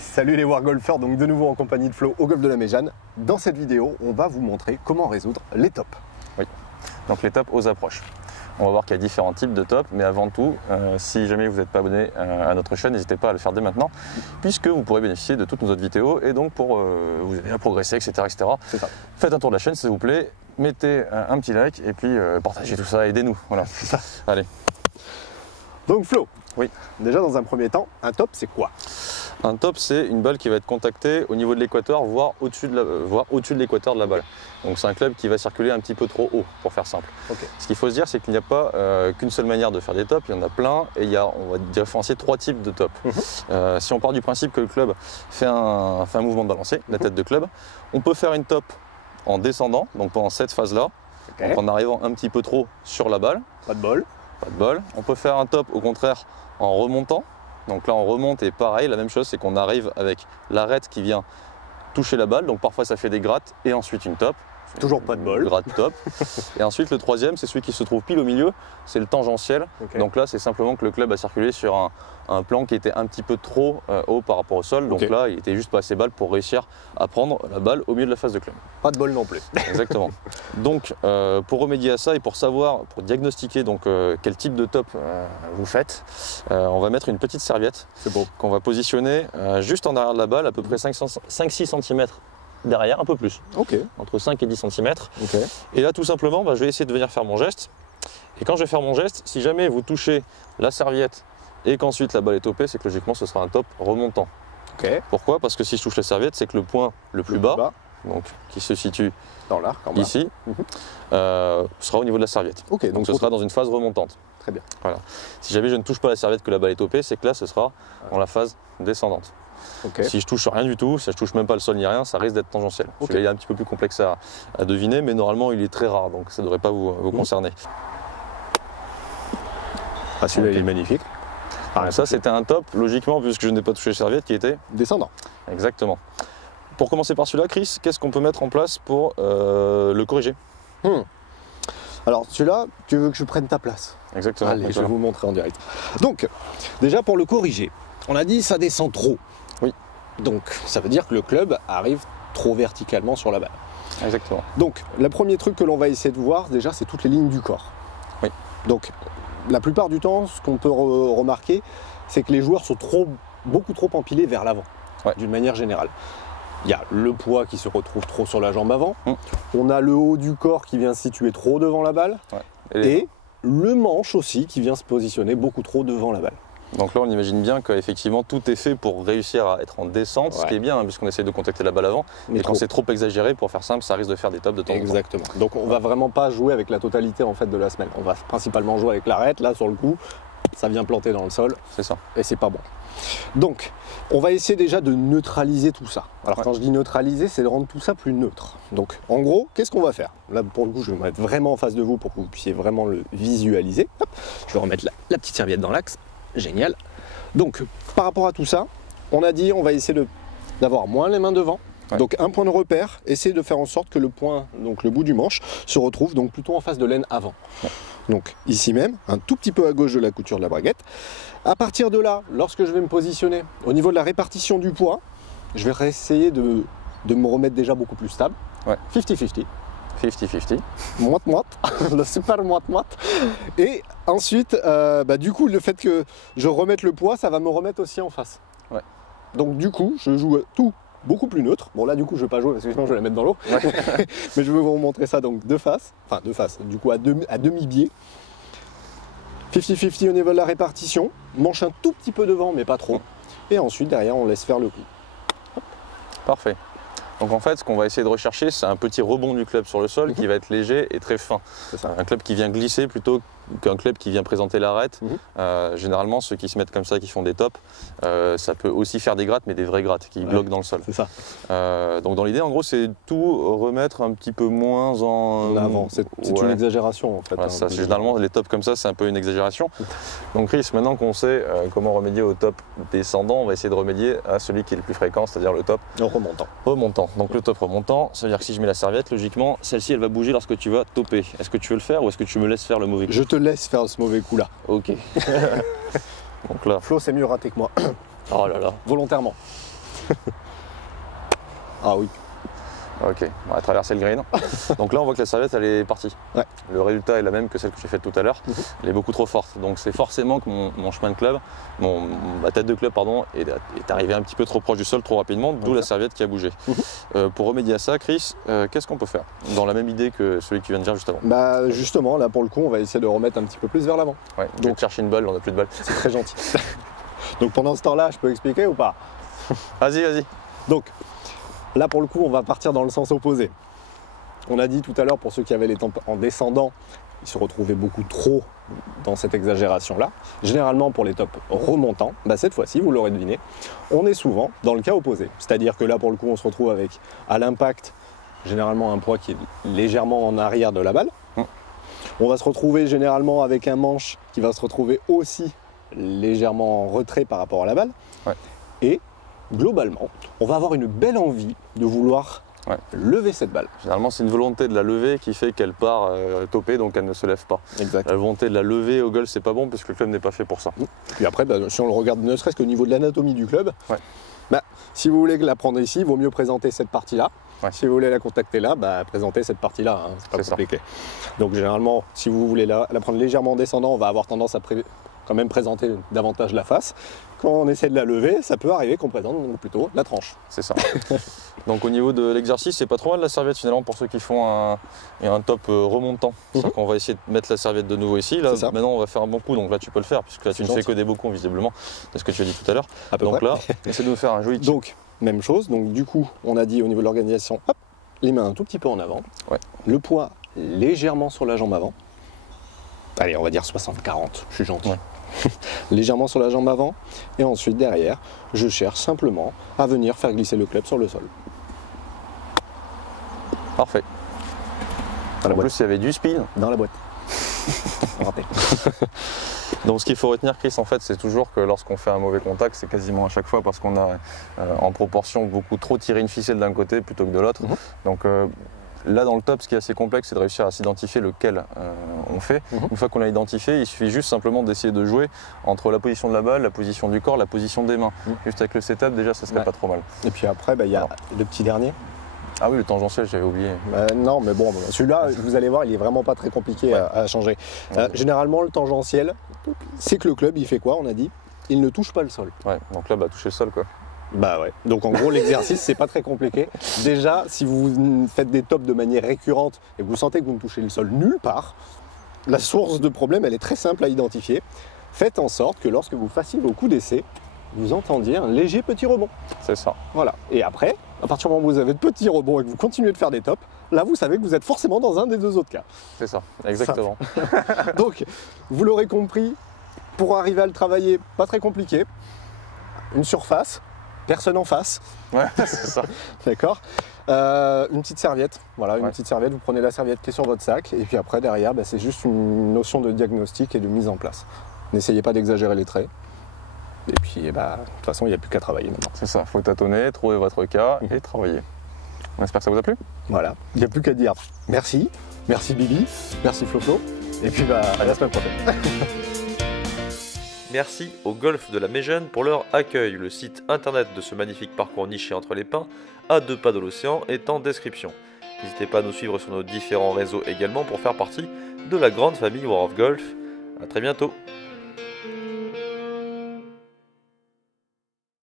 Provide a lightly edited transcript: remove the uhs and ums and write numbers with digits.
Salut les wargolfers, donc de nouveau en compagnie de Flo au golf de la Méjane. Dans cette vidéo, on va vous montrer comment résoudre les tops. Oui, donc les tops aux approches. On va voir qu'il y a différents types de tops, mais avant tout, si jamais vous n'êtes pas abonné à notre chaîne, n'hésitez pas à le faire dès maintenant, puisque vous pourrez bénéficier de toutes nos autres vidéos et donc pour vous aider à progresser, etc. C'est ça. Faites un tour de la chaîne s'il vous plaît, mettez un petit like et puis partagez tout ça, aidez-nous. Voilà. C'est ça. Allez. Donc Flo, oui. Déjà dans un premier temps, un top c'est quoi? Un top, c'est une balle qui va être contactée au niveau de l'équateur, voire au-dessus de l'équateur de la balle. Donc c'est un club qui va circuler un petit peu trop haut, pour faire simple. Okay. Ce qu'il faut se dire, c'est qu'il n'y a pas qu'une seule manière de faire des tops, il y en a plein, et il y a, on va différencier trois types de tops. Si on part du principe que le club fait un mouvement de balancier, la tête de club, on peut faire une top en descendant, donc pendant cette phase-là, okay. Donc en arrivant un petit peu trop sur la balle. Pas de bol. Pas de bol. On peut faire un top, au contraire, en remontant. Donc là on remonte et pareil, la même chose, c'est qu'on arrive avec l'arête qui vient toucher la balle, donc parfois ça fait des grattes et ensuite une top. Toujours pas de bol. Gratte top. Et ensuite le troisième, c'est celui qui se trouve pile au milieu, c'est le tangentiel. Okay. Donc là c'est simplement que le club a circulé sur un plan qui était un petit peu trop haut par rapport au sol. Donc là il était juste pas assez balle pour réussir à prendre la balle au milieu de la phase de club. Pas de bol non plus. Exactement. Donc pour remédier à ça et pour savoir, pour diagnostiquer donc quel type de top vous faites, on va mettre une petite serviette qu'on va positionner juste en arrière de la balle, à peu près 5-6 cm derrière, un peu plus, entre 5 et 10 cm. Et là tout simplement, je vais essayer de venir faire mon geste. Et quand je vais faire mon geste, si jamais vous touchez la serviette et qu'ensuite la balle est topée, c'est que logiquement ce sera un top remontant. Pourquoi? Parce que si je touche la serviette, c'est que le point le plus bas, donc qui se situe dans l'arc, ici, sera au niveau de la serviette. Donc ce sera dans une phase remontante. Très bien. Voilà. Si jamais je ne touche pas la serviette que la balle est topée, c'est que là ce sera dans la phase descendante. Si je touche rien du tout, si je touche même pas le sol ni rien, ça risque d'être tangentiel. Celui-là il est un petit peu plus complexe à deviner, mais normalement il est très rare, donc ça ne devrait pas vous concerner. Ah, celui-là il est magnifique. Donc ça c'était un top, logiquement, puisque je n'ai pas touché la serviette, qui était descendant. Exactement. Pour commencer par celui-là, Chris, qu'est-ce qu'on peut mettre en place pour le corriger? Alors celui-là, tu veux que je prenne ta place? Exactement. Allez, je vais vous montrer en direct. Donc, déjà pour le corriger, on a dit ça descend trop. Oui. Donc, ça veut dire que le club arrive trop verticalement sur la balle. Exactement. Donc, le premier truc que l'on va essayer de voir, déjà, c'est toutes les lignes du corps. Oui. Donc, la plupart du temps, ce qu'on peut remarquer, c'est que les joueurs sont beaucoup trop empilés vers l'avant, d'une manière générale. Il y a le poids qui se retrouve trop sur la jambe avant, on a le haut du corps qui vient se situer trop devant la balle, et le manche aussi qui vient se positionner beaucoup trop devant la balle. Donc là on imagine bien qu'effectivement tout est fait pour réussir à être en descente, ce qui est bien puisqu'on essaie de contacter la balle avant, mais quand c'est trop exagéré, pour faire simple, ça risque de faire des tops de temps en temps. Exactement. Donc on va vraiment pas jouer avec la totalité en fait de la semelle, on va principalement jouer avec l'arête, là sur le coup, ça vient planter dans le sol, c'est ça, et c'est pas bon. Donc, on va essayer déjà de neutraliser tout ça. Alors quand je dis neutraliser, c'est de rendre tout ça plus neutre. Donc en gros, qu'est-ce qu'on va faire? Là pour le coup, je vais me mettre vraiment en face de vous pour que vous puissiez vraiment le visualiser. Hop, je vais remettre la petite serviette dans l'axe. Génial. Donc par rapport à tout ça, on a dit on va essayer d'avoir moins les mains devant. Donc un point de repère, essayer de faire en sorte que le point, donc le bout du manche, se retrouve donc plutôt en face de l'aine avant. Donc ici même, un tout petit peu à gauche de la couture de la braguette. À partir de là, lorsque je vais me positionner au niveau de la répartition du poids, je vais essayer de me remettre déjà beaucoup plus stable. 50-50. 50-50. Moite-moite, le super moite-moite. Et ensuite, du coup, le fait que je remette le poids, ça va me remettre aussi en face. Donc du coup, je joue tout beaucoup plus neutre. Bon là du coup je ne vais pas jouer parce que sinon je vais la mettre dans l'eau. Mais je vais vous montrer ça donc de face. Enfin de face, du coup à demi-biais. 50-50 au niveau de la répartition. Manche un tout petit peu devant mais pas trop. Et ensuite derrière on laisse faire le coup. Hop. Parfait. Donc en fait ce qu'on va essayer de rechercher c'est un petit rebond du club sur le sol qui va être léger et très fin. Un club qui vient glisser plutôt qu'un club qui vient présenter l'arête. Généralement ceux qui se mettent comme ça, qui font des tops, ça peut aussi faire des grattes mais des vraies grattes qui bloquent dans le sol. C'est ça. Donc dans l'idée en gros c'est tout remettre un petit peu moins en avant. C'est une exagération en fait. Ça, généralement les tops comme ça c'est un peu une exagération. Donc Chris, maintenant qu'on sait comment remédier au top descendant, on va essayer de remédier à celui qui est le plus fréquent, c'est-à-dire le top remontant. Donc le top remontant, ça veut dire que si je mets la serviette, logiquement celle-ci elle va bouger lorsque tu vas topper. Est-ce que tu veux le faire ou est-ce que tu me laisses faire le mauvais coup? Je te laisse faire ce mauvais coup là. Ok. Donc là, Flo c'est mieux raté que moi. Oh là là. Volontairement. Ah oui. Ok, on va traverser le green. Donc là, on voit que la serviette, elle est partie. Ouais. Le résultat est la même que celle que j'ai faite tout à l'heure. Elle est beaucoup trop forte. Donc c'est forcément que mon chemin de club, ma tête de club, pardon, est arrivée un petit peu trop proche du sol, trop rapidement, d'où la serviette qui a bougé. Pour remédier à ça, Chris, qu'est-ce qu'on peut faire? Dans la même idée que celui que tu viens de dire juste avant. Bah justement, là pour le coup, on va essayer de remettre un petit peu plus vers l'avant. Ouais, donc chercher une balle, on n'a plus de balle. C'est très gentil. Donc pendant ce temps-là, je peux expliquer ou pas? Vas-y, vas-y. Donc, là, pour le coup, on va partir dans le sens opposé. On a dit tout à l'heure, pour ceux qui avaient les tempes en descendant, ils se retrouvaient beaucoup trop dans cette exagération-là. Généralement, pour les tops remontants, bah, cette fois-ci, vous l'aurez deviné, on est souvent dans le cas opposé. C'est-à-dire que là, pour le coup, on se retrouve avec, à l'impact, généralement un poids qui est légèrement en arrière de la balle. On va se retrouver généralement avec un manche qui va se retrouver aussi légèrement en retrait par rapport à la balle. Ouais. Et globalement, on va avoir une belle envie de vouloir lever cette balle. Généralement, c'est une volonté de la lever qui fait qu'elle part topée, donc elle ne se lève pas. Exact. La volonté de la lever au golf, c'est pas bon, puisque le club n'est pas fait pour ça. Puis après, bah, si on le regarde ne serait-ce qu'au niveau de l'anatomie du club, bah, si vous voulez la prendre ici, il vaut mieux présenter cette partie-là. Si vous voulez la contacter là, bah, présentez cette partie-là, hein, c'est pas compliqué. Donc généralement, si vous voulez la prendre légèrement en descendant, on va avoir tendance à quand même présenter davantage la face. Quand on essaie de la lever, ça peut arriver qu'on présente plutôt la tranche. C'est ça. Donc au niveau de l'exercice, c'est pas trop mal la serviette finalement pour ceux qui font un top remontant. C'est-à-dire qu'on va essayer de mettre la serviette de nouveau ici. Là, maintenant, on va faire un bon coup, donc là tu peux le faire, puisque là tu ne fais que des beaux coups visiblement. C'est ce que tu as dit tout à l'heure. Donc là, essaie de nous faire un joli tir. Donc, même chose. Donc du coup, on a dit au niveau de l'organisation, hop, les mains un tout petit peu en avant. Le poids légèrement sur la jambe avant. Allez, on va dire 60-40, je suis gentil. Légèrement sur la jambe avant, et ensuite derrière, je cherche simplement à venir faire glisser le club sur le sol. Parfait. En plus, il y avait du spin dans la boîte. Raté. Donc ce qu'il faut retenir, Chris, en fait, c'est toujours que lorsqu'on fait un mauvais contact, c'est quasiment à chaque fois parce qu'on a en proportion beaucoup trop tiré une ficelle d'un côté plutôt que de l'autre. Donc là, dans le top, ce qui est assez complexe, c'est de réussir à s'identifier lequel on fait. Une fois qu'on l'a identifié, il suffit juste simplement d'essayer de jouer entre la position de la balle, la position du corps, la position des mains. Juste avec le setup, déjà, ça serait pas trop mal. Et puis après, il y a le petit dernier. Ah oui, le tangentiel, j'avais oublié. Non, mais bon, celui-là, vous allez voir, il est vraiment pas très compliqué à changer. Généralement, le tangentiel, c'est que le club, il fait quoi, on a dit? Il ne touche pas le sol. Ouais, donc là, bah, toucher le sol, quoi. Bah ouais. Donc en gros, l'exercice, c'est pas très compliqué. Déjà, si vous faites des tops de manière récurrente et que vous sentez que vous ne touchez le sol nulle part, la source de problème, elle est très simple à identifier. Faites en sorte que lorsque vous fassiez vos coups d'essai, vous entendiez un léger petit rebond. C'est ça. Voilà. Et après, à partir du moment où vous avez de petits rebonds et que vous continuez de faire des tops, là, vous savez que vous êtes forcément dans un des deux autres cas. C'est ça, exactement. Donc, vous l'aurez compris, pour arriver à le travailler, pas très compliqué. Une surface. Personne en face. Ouais, c'est ça. D'accord. Une petite serviette. Voilà, une petite serviette. Vous prenez la serviette qui est sur votre sac. Et puis après, derrière, c'est juste une notion de diagnostic et de mise en place. N'essayez pas d'exagérer les traits. Et puis, de toute façon, il n'y a plus qu'à travailler maintenant. C'est ça. Il faut tâtonner, trouver votre cas et travailler. On espère que ça vous a plu. Voilà. Il n'y a plus qu'à dire merci. Merci Bibi. Merci Flo-Flo. Et puis, à la semaine prochaine. Merci au Golf de la Méjeune pour leur accueil. Le site internet de ce magnifique parcours niché entre les pins, à 2 pas de l'océan, est en description. N'hésitez pas à nous suivre sur nos différents réseaux également pour faire partie de la grande famille World of Golf. A très bientôt.